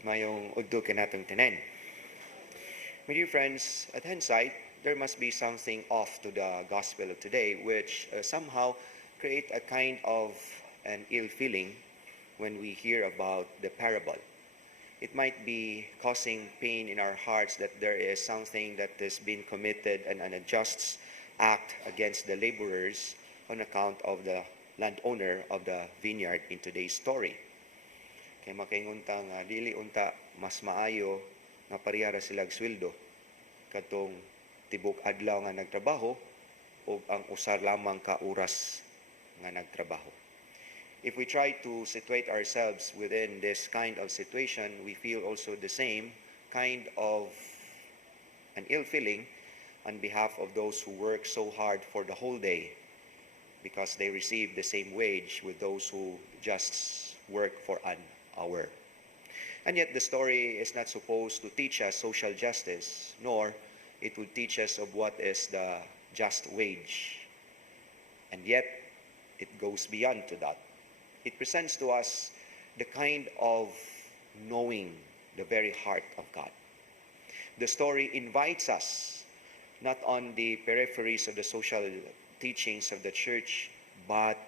Mayong udto kinatong tanan. My dear friends, at hindsight, there must be something off to the gospel of today, which somehow create a kind of an ill feeling when we hear about the parable. It might be causing pain in our hearts that there is something that has been committed and an unjust act against the laborers on account of the landowner of the vineyard in today's story. Kay makaingunta nga dili unta mas maayo nga parihara sila sweldo katong tibok adlaw nga nagtrabaho o ang usar lamang ka oras nga nagtrabaho. If we try to situate ourselves within this kind of situation, we feel also the same kind of an ill feeling on behalf of those who work so hard for the whole day because they receive the same wage with those who just work for an hour. And yet the story is not supposed to teach us social justice, nor it would teach us of what is the just wage. And yet it goes beyond to that. It presents to us the kind of knowing the very heart of God. The story invites us not on the peripheries of the social teachings of the church, but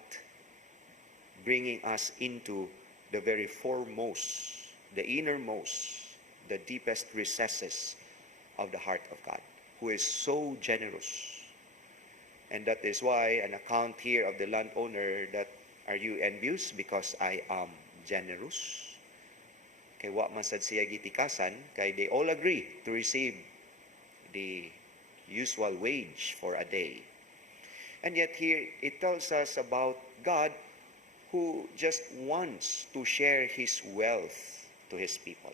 bringing us into the very foremost, the innermost, the deepest recesses of the heart of God, who is so generous. And that is why an account here of the landowner that, are you envious because I am generous? Kay wa man sad siya gitikasan, kay they all agree to receive the usual wage for a day. And yet here it tells us about God who just wants to share his wealth to his people.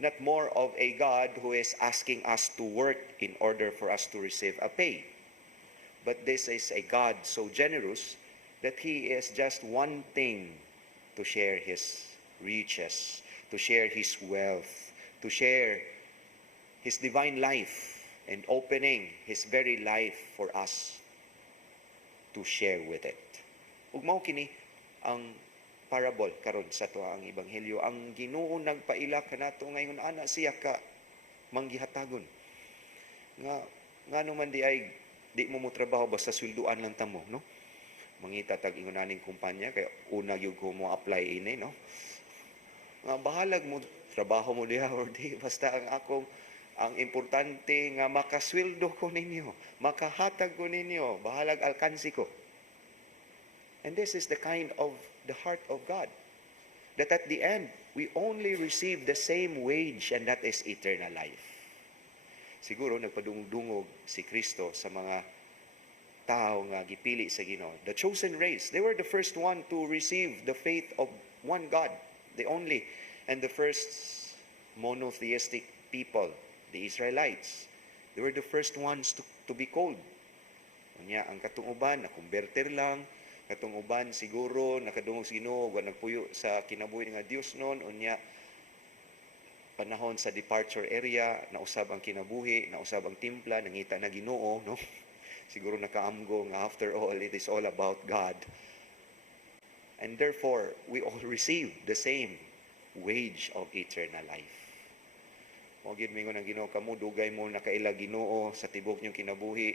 Not more of a God who is asking us to work in order for us to receive a pay. But this is a God so generous that he is just wanting to share his riches, to share his wealth, to share his divine life, and opening his very life for us to share with it. Ug mao kini ang parable karon sa tuang ebanghelyo. Ang Ginoo nagpaila kanato ngayon ana siya ka manggihatagon. Nga naman di mo trabaho basta swelduan lang tamo, no? Mangita tag ingon aning kumpanya kay una gyud ko mo apply ini, no? Nga bahalag mo trabaho mo diha or di basta ang importante nga makasweldo ko ninyo, makahatag ko ninyo, bahalag alkansi ko. And this is the kind of the heart of God. That at the end, we only receive the same wage, and that is eternal life. Siguro nagpadungog si Kristo sa mga tao nga gipili sa Ginoo. The chosen race, they were the first one to receive the faith of one God, the only, and the first monotheistic people, the Israelites. They were the first ones to be called. Unya ang katong uban nakumberter lang, katong uban siguro nakadungog sa Ginoo wa nagpuyo sa kinabuhi nga Dios noon, unya panahon sa departure area nausab ang kinabuhi, nausab ang timpla, nangita na Ginoo, no? Siguro nakaamgo nga after all it is all about God. And therefore we all receive the same wage of eternal life. Mo gid mingon ang Ginoo, kamo dugay mo nakaila Ginoo sa tibok niyong kinabuhi,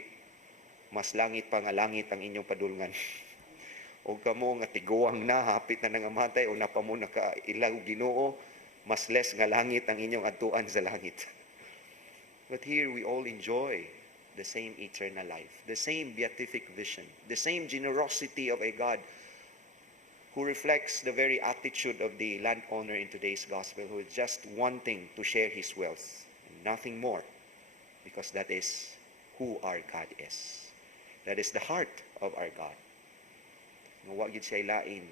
mas langit pa nga langit ang inyong padulngan. O kamo nga tiguang na, hapit na nangamatay, o napa mo nakailaw Ginoo, mas less nga langit ang inyong adtuan sa langit. But here we all enjoy the same eternal life, the same beatific vision, the same generosity of a God who reflects the very attitude of the landowner in today's gospel, who is just wanting to share his wealth, and nothing more, because that is who our God is. That is the heart of our God. Nga wa gid siya lain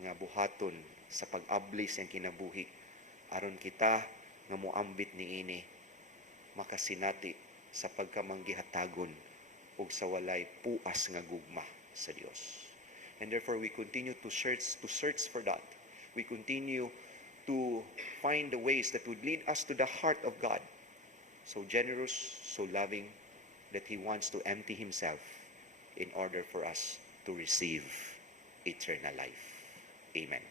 nga buhaton sa pag-abli siyang kinabuhi aron kita nga moambit niini makasinati sa pagkamanggihatagon ug sa walay puas nga gugma sa Dios. And therefore we continue to search for that. We continue to find the ways that would lead us to the heart of God, so generous, so loving, that he wants to empty himself in order for us to receive eternal life. Amen.